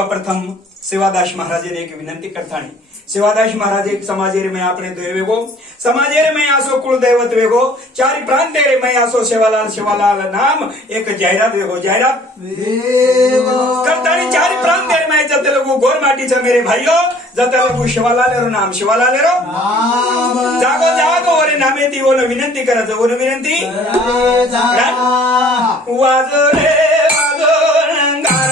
सर्वप्रथम सेवादास महाराज ने एक विनंती करतानी सेवादास महाराज एक समाजे में आपने दो वेगो समाजे में आसो कुल दैवत वेगो चारि प्रांते रे में आसो सेवालाल नाम एक जाहिरात वेगो जाहिरात करतानी चारि प्रांते में जते लोगो गोर माटी छ मेरे भाइयों जते लोगो सेवालाल रो नाम सेवालाल रो जागो जागो ओरे नामे ती ओनो विनंती करत ओनो विनंती वाजो रे वाजो रंगारा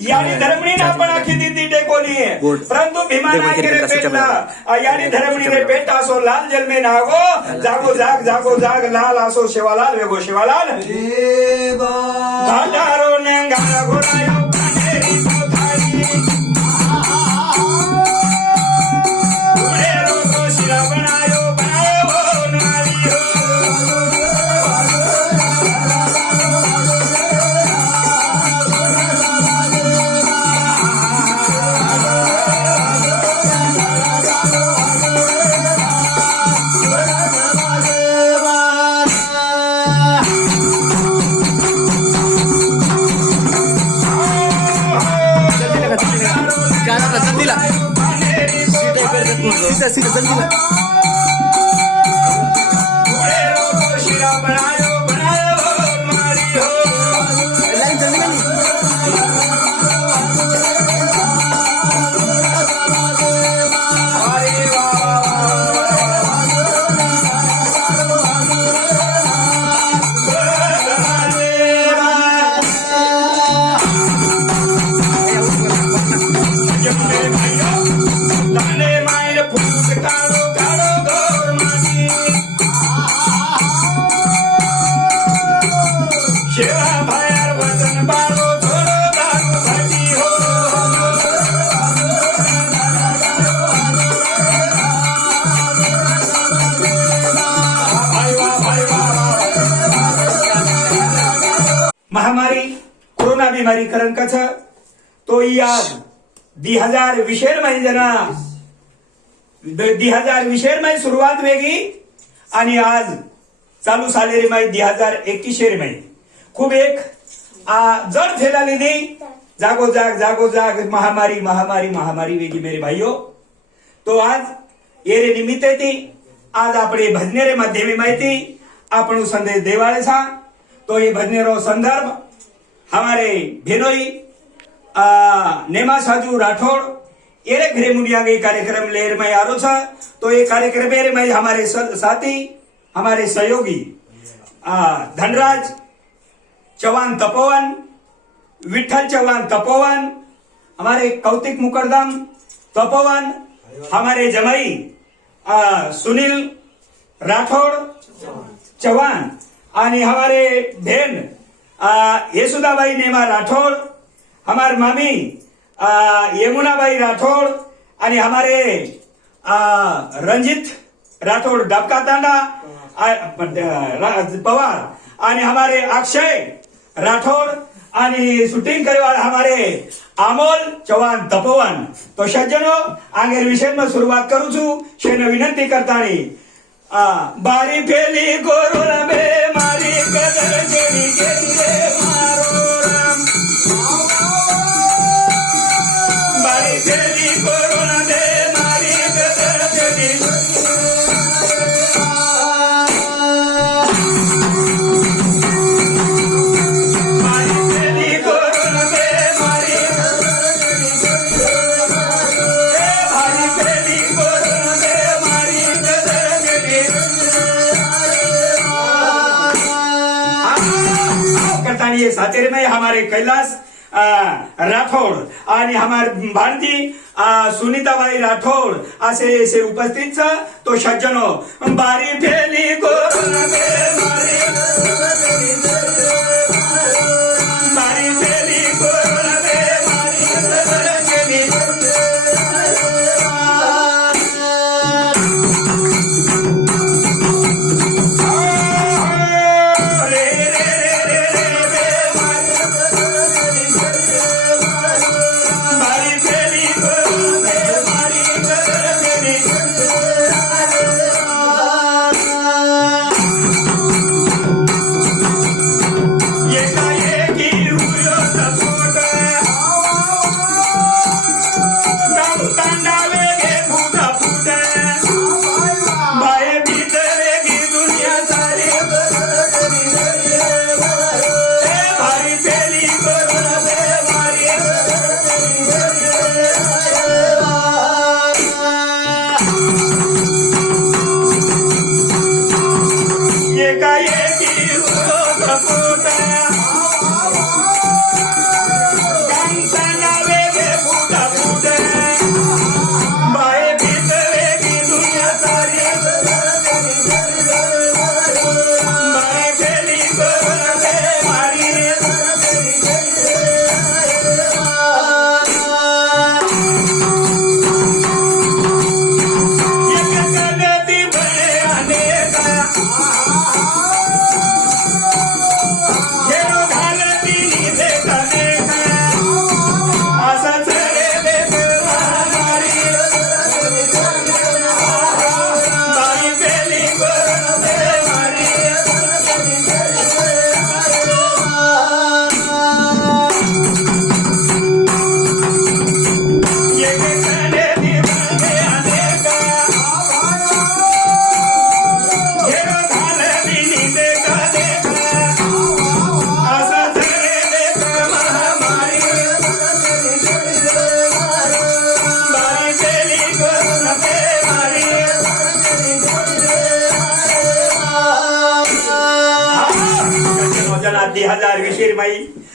यानी धर्मणी आपण आखी दिदी टेकोनी परंतु भीमा नागरे पेटला यानी धर्मणी रे पेट आसो लाल जल में नागो जागो जाग लाल आसो शिवालाल वेगो शिवालाल घाटारो नंगारा घोड़ायो कांडेरी कोठारी घोड़ेरो को शिरा बनायो नारियो सीधा जल्दी महामारी कोरोना बीमारी करण कछ तो याद 2020 में जना 2020 में सुरुवात वेगळी आणि आज चालू सालेरी में 2021 में खूब एक जड फैलाली दी जागो जाग महामारी वेगी मेरे भाइयों। तो आज येरे निमित्त थी आज अपने भजनेरे माध्यमे माहिती आपण संदेश देवाळे सा तो ये भजनेरो संदर्भ हमारे भेनोई नेमा साजू राठौड़ एरे घरे मुनिया गई कार्यक्रम लेर में आरो था। तो ये कार्यक्रम में हमारे साथी हमारे सहयोगी धनराज चौहान तपोवन विठल चौहान तपोवन, हमारे कौतिक मुकरदम तपोवन, हमारे जमाई सुनील राठौड़ चौहान, आणि हमारे बहन येसुदाबाई नेमा राठौड़, हमारे मामी यमुनाबाई राठौड़, आणि हमारे रंजित राठौड़ डबका तांडा पवार, आणि हमारे अक्षय राठौड़, आणि शूटिंग करे वाला हमारे अमोल चौहान तपोवन. तो सज्जनो आगे विषय में शुरुआत करू छू शेन विनंती करतानी बारी फेली कोरोना बे मारी कदर केली केली रे मारो राम. बारी फेली कोरोना बे मारी कदर केली सातेरे में हमारे कैलाश राठौड़ आणि हमारे भारती सुनीताबाई राठौड़ असे उपस्थित तो सज्जनो बारी फेली कोरोना बेमारी, बारी फेली कोरोना बेमारी केली.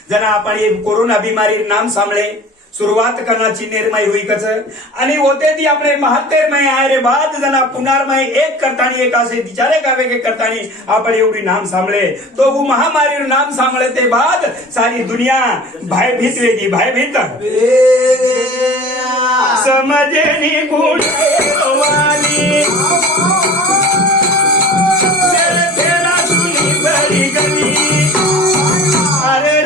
जना आपण ये कोरोना बीमारी नाम सांभळे शुरुआत करण्याची निर्मय हुई कच आणि होते ती आपले महातेरमय आहे रे बाद जना पुनर्मय एक करतानी एक असे विचारे कावे के करतानी आपण एवढी नाम सांभळे तो वो महामारी नाम सांभळे ते बाद सारी दुनिया भयभीत वेगी भयभीत समजेनी गुण वाली तेरा सुनी बड़ी गली अरे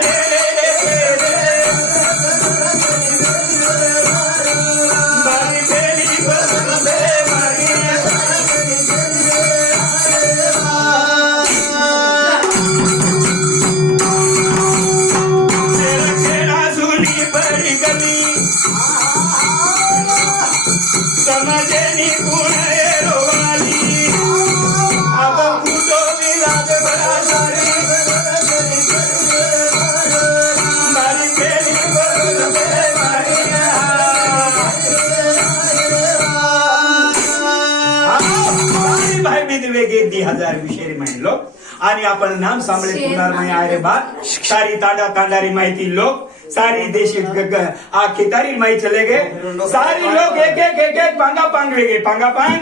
आणि आपण नाम सांभळे पुनर्मय आहे रे बात सारी तांडा तांडारी माहिती लोक सारी देश खितारी माई चले गए सारी लोग एक पांगा पांग वे गए पांगा पांग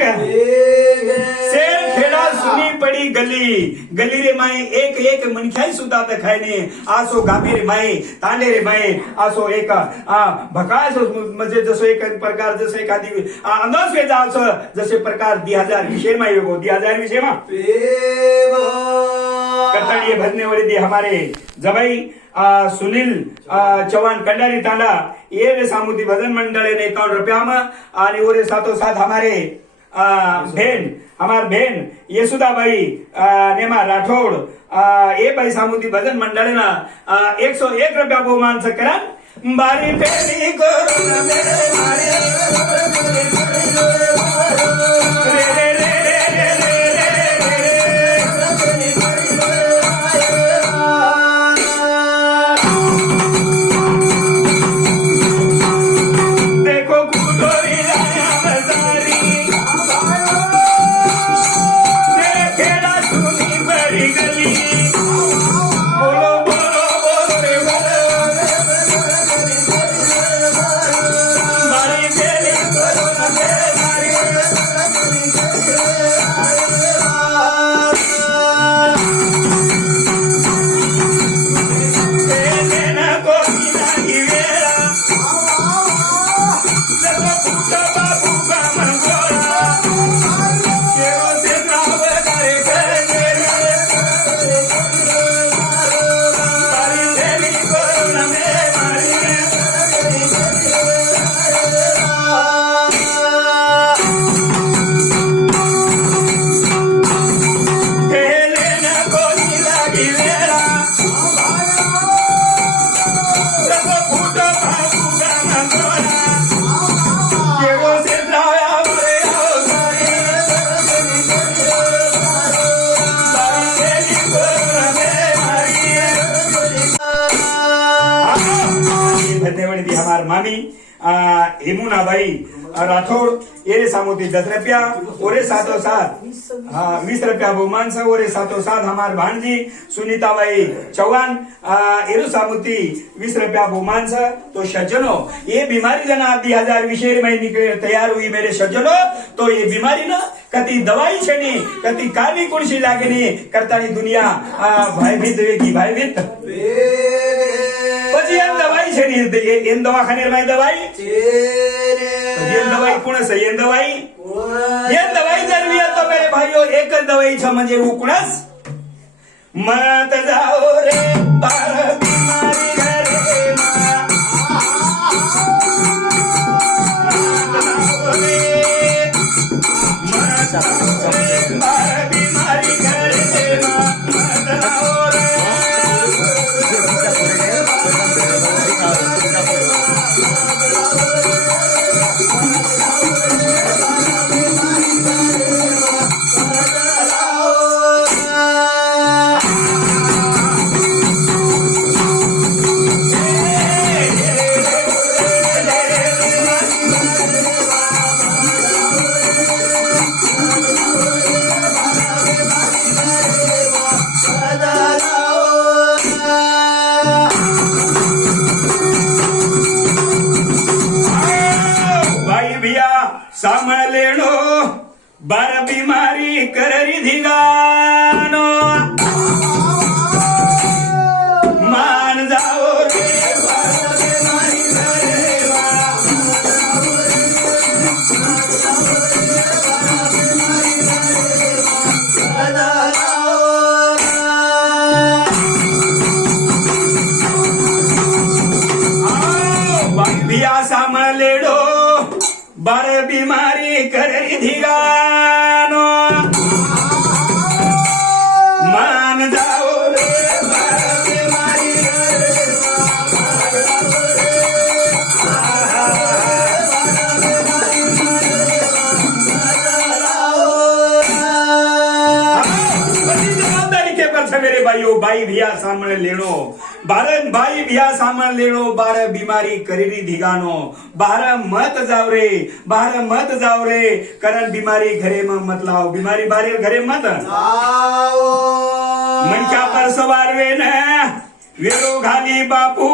शेर खेड़ा सुनी पड़ी गली गली रे माई एक मनख्याई सुद्धा खाय ने आसो गामे रे माई तांडे रे माई आसो एक भकाय म्हणजे जसो एक प्रकार जसो एखादी अंदाज के जासो जसे प्रकार 2020 में हो 2020 में कतड़िए भरने वाले दी हमारे जबाई सुनील चौहान कंडारी तांडा ये रे सामुदी भजन मंडल ने 51 रुपया में और ओरे साथों साथ हमारे बहन येसुदा भाई नेमा राठौड़ ये भाई सामुदी भजन मंडल ना 101 रुपया बहुमान से करन बारी पेली कोरोना मेरे मारे हमार मामी हेमुना भाई राठौड़ ये सामोती 10 रुपया और साथों साथ 20 रुपया बहुमान से और साथों साथ हमार भांजी सुनीता भाई चौहान एरु सामुती 20 रुपया बहुमान से। तो सज्जनों ये बीमारी जना 2020 में निकले तैयार हुई मेरे सज्जनों। तो ये बीमारी ना कति दवाई छे नहीं कति काली कुर्सी लागे नहीं करता नहीं दुनिया भयभीत वेगी भयभीत પછી એમ દવાઈ છે ને એમ દવાખાને માં દવાઈ એમ દવાઈ કોણ છે એમ દવાઈ જરૂરી તો મેરે ભાઈઓ એક જ દવાઈ છે म्हणजे ઉકળસ મત જાઓ રે બાર બીમારી ઘરે માં મત જાઓ રે બાર બીમારી ઘરે માં મત જાઓ રે सामण लेनो बार बीमारी कररी धिगानो मान जाओ रे बार बीमारी करेवा भैया सामण लेडो बार बीमारी कररी धिगानो मान जाओ रे बार बीमारी जवाबदारी के पर से मेरे भाइयों भाई भैया सामने लेनो बारन भाई भैया सामने लेनो बार बीमारी करेरी धिगानो बाहर मत जाओ रे करन बीमारी घरे में मत लाओ बीमारी बारे घरे मत आओ मन क्या पर सवार वे न वेळो घाली बापू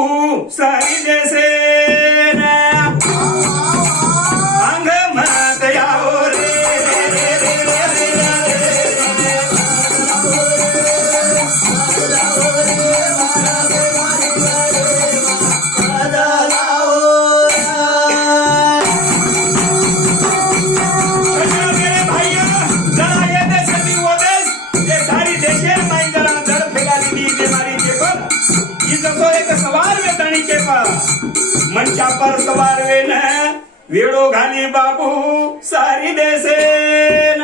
सारी जैसे अंग मत याओ रे सवार वे तणी के मंचा पर सवार वे न वेड़ो घाली बाबू सारी देसे न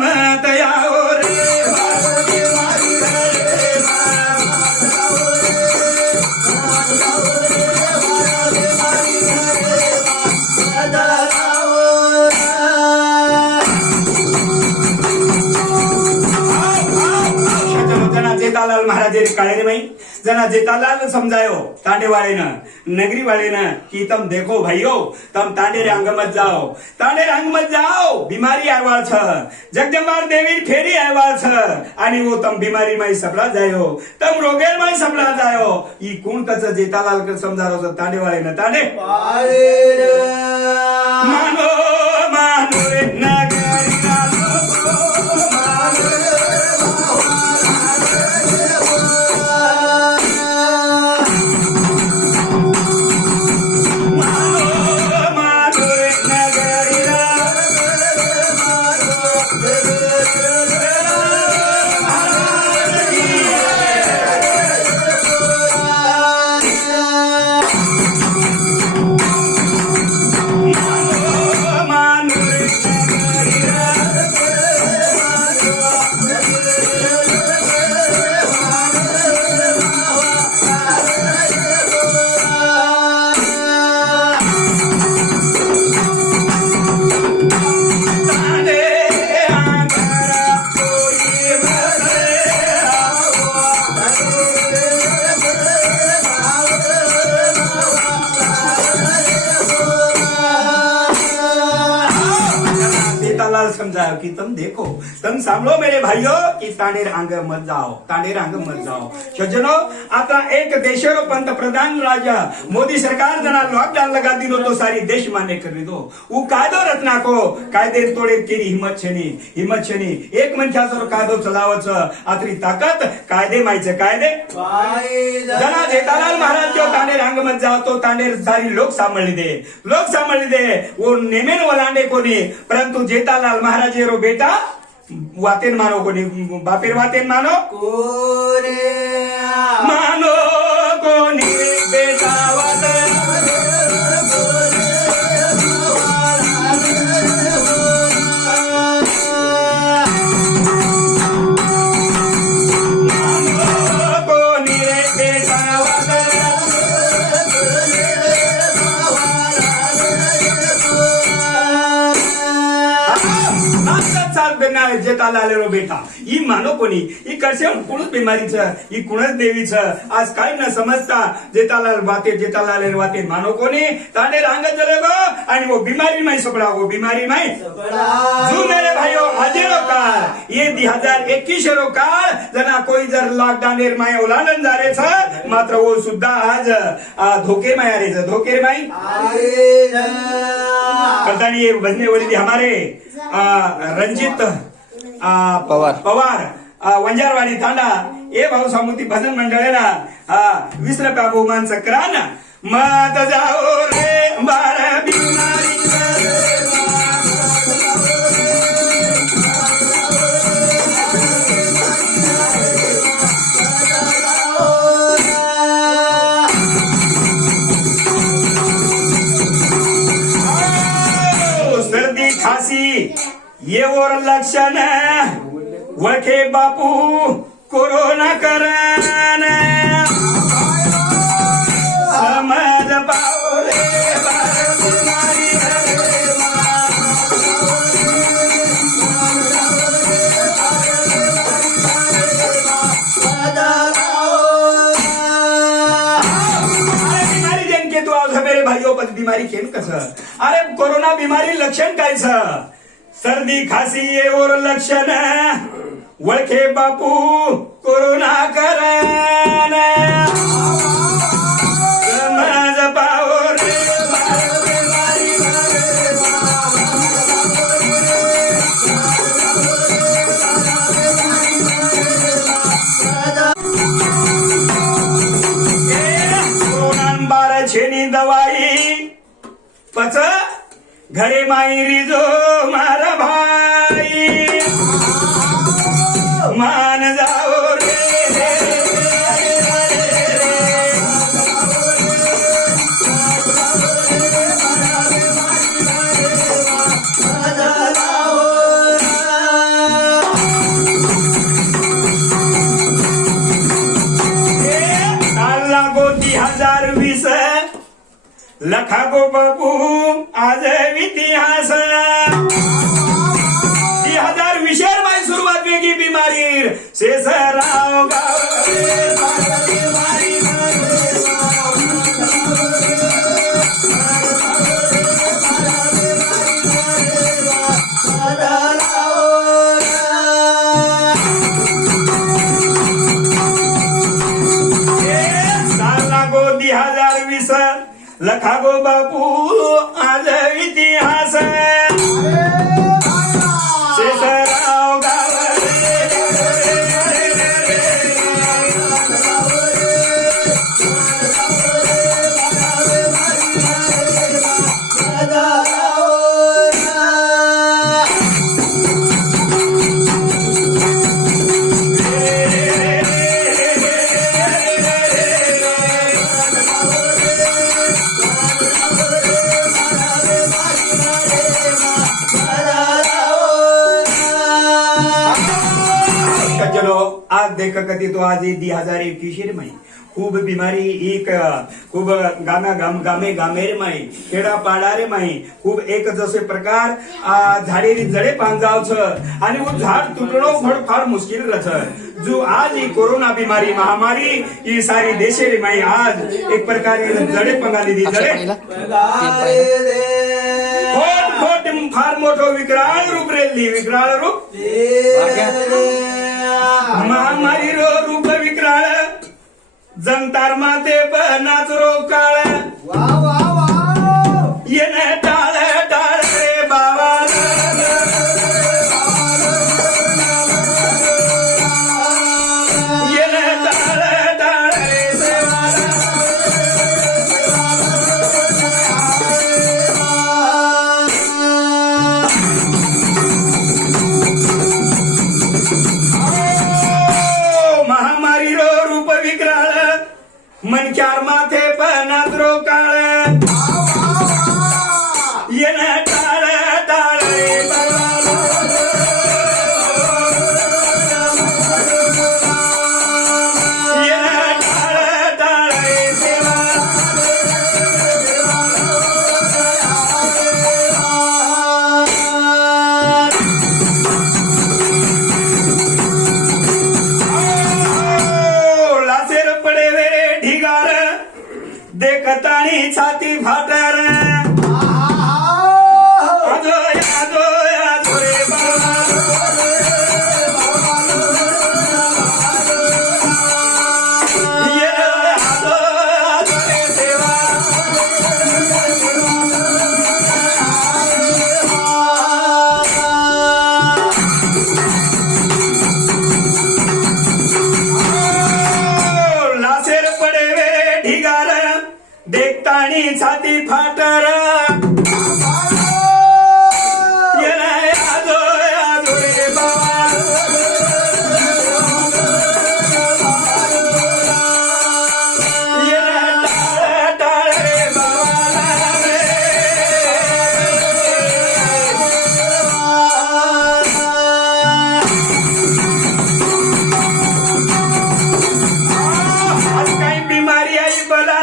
मत आओ रे जेठालाल महाराज काळे माई जना जेठालाल समझायो तांडे वाले न नगरी वाले न कि तम देखो भाइयो तम तांडे रे अंग मत जाओ बीमारी आयवाळ छ जगदंबार देवी फेरी आयवाळ छ आणि वो तम बीमारी माई सपला जायो तम रोगेर माई सपला जायो ई कोण कच जेठालाल के समझारो तांडे वाले न तांडे मानो मानो रे नगरी समझाओ कि तुम देखो तुम सांभळो मेरे भाइयों कि तांडेर आंग मत जाओ सज्जनो आता एक देशरो पंतप्रधान राजा मोदी सरकार जना लॉकडाउन लगा दिलो तो सारी देश मान्य कर दो उ कायदो रचना को कायदे तोडे केली हिम्मत छनी एक मनशाचो कायदो चलावच आतरी ताकद कायदे मायचे कायदे जना जेठालाल महाराज जो तांडेर आंग मत जाओ तो तांडेर सारी लोक सांभाळली दे वो नेमेन वलांडे कोणी परंतु जेठालाल महाराज रो बेटा वातेन मानो कोणी बापेर वातेन मानो कोणी बेटा वातेन जेठालाल बेटा ई मानो कोणी ई कसे कुणच बीमारी छ ई कुणच देवी छ आज काय न समजता जेठालाल वाते मानो कोणी ताने रांग जलेगो आणि वो बीमारी में सपडागो जो मेरे भाइयों हजारों काळ ये 2021 रो काळ जना कोई जर लॉकडाउन एर माय ओलांडन जारे छ मात्र वो सुद्धा आज धोके में आरे छ धोके में पतानी ये बजने वाली हमारे रंजित पवार वंजारवाडी तांडा ए भाऊ सामुती भजन मंडळेला 20 रुपया बहुमान सक्रान मत जाओ रे बारा बीमारी सर्दी खांसी ये और लक्षण वखे बापू कोरोना कराना समझ पाओ रे बीमारी जन के तो आज मेरे भाइयों पर बीमारी खेल कस अरे कोरोना बीमारी लक्षण काय सर्दी खांसी ये और लक्षण वळखे बापू कोरोना करण समज पाहो रे छेनी दवाई पच घरे मायरी जो मारा भाई मान जाओ रे लागो 2020 लखा गो बापू आज इतिहास 2020 माई सुरुवात वेगळी बिमारी शेषराव लागो 2020 लखा गो बापू आज इतिहास शेषराव आज देख कती तो आज 2021 में खूब बीमारी एक खूब गामे गामे रे माई खेडा पाडा रे माई खूब एक जसे प्रकार झाडेरी जडे पांजाव छ आणि वो झाड तुकडो फार मुश्किल रच जो आज ही कोरोना बीमारी महामारी ये सारी देशे रे माई आज एक प्रकार जडे पंगाली दी जडे खोट फार मोठो विकराळ रूप रेली विकराळ रूप महामारी रो रूप विकराळ जंतार माते नाच रो काळ येणे टाळ टाळ रे बाबा येणे टाळ टाळ रे सेवा महामारी रो रूप विकराळ मनक्यार माथे पनात रो काळ येणं टाळ टाळ रे येणं टाळ टाळ रे सेवा लासेर पडे वे ढिगार देखतानी छाती फाटर आजो आजो आजो रे बाबा ये आजो आजो रे सेवा लासेर पडे वे ढिगार देखतानी छाती फाटर येणं आजो आजो रे बाबा येणं टाळ टाळ रे बाबा आज काही बिमारी आई बला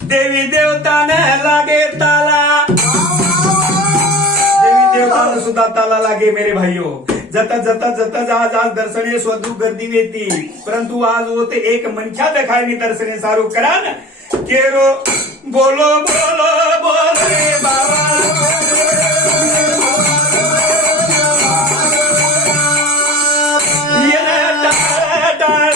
देवी देवता ने लागे ताला देवी देवता ने सुद्धा ताला लागे मेरे भाइयों जता जता जता आज आज दर्शने स्वदू गर्दी वेती परंतु आज होते एक मनख्या देखाय मी दर्शने सारू करान केरो बोलो बोलो बोल रे बाबा ये टाळ टाळ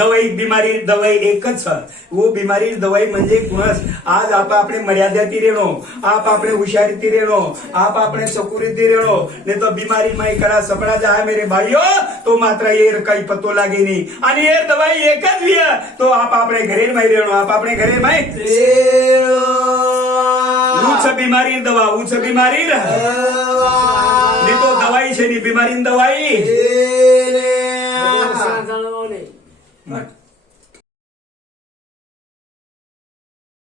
दवाई बीमारी दवाई एकच है वो बीमारी दवाई म्हणजे कुणस आज आप अपने मर्यादा ती रेणो आप अपने हुशारी ती रेणो आप अपने सकुरी ती रेणो नहीं तो बीमारी माई करा सपड़ा जाए मेरे भाइयों तो मात्र ये कई पतो लागे नहीं आणि ये दवाई एकच भी है तो आप अपने घरे माई रेणो आप अपने घरे माई उच्च बीमारी दवा उच्च बीमारी नहीं तो दवाई से नहीं बीमारी दवाई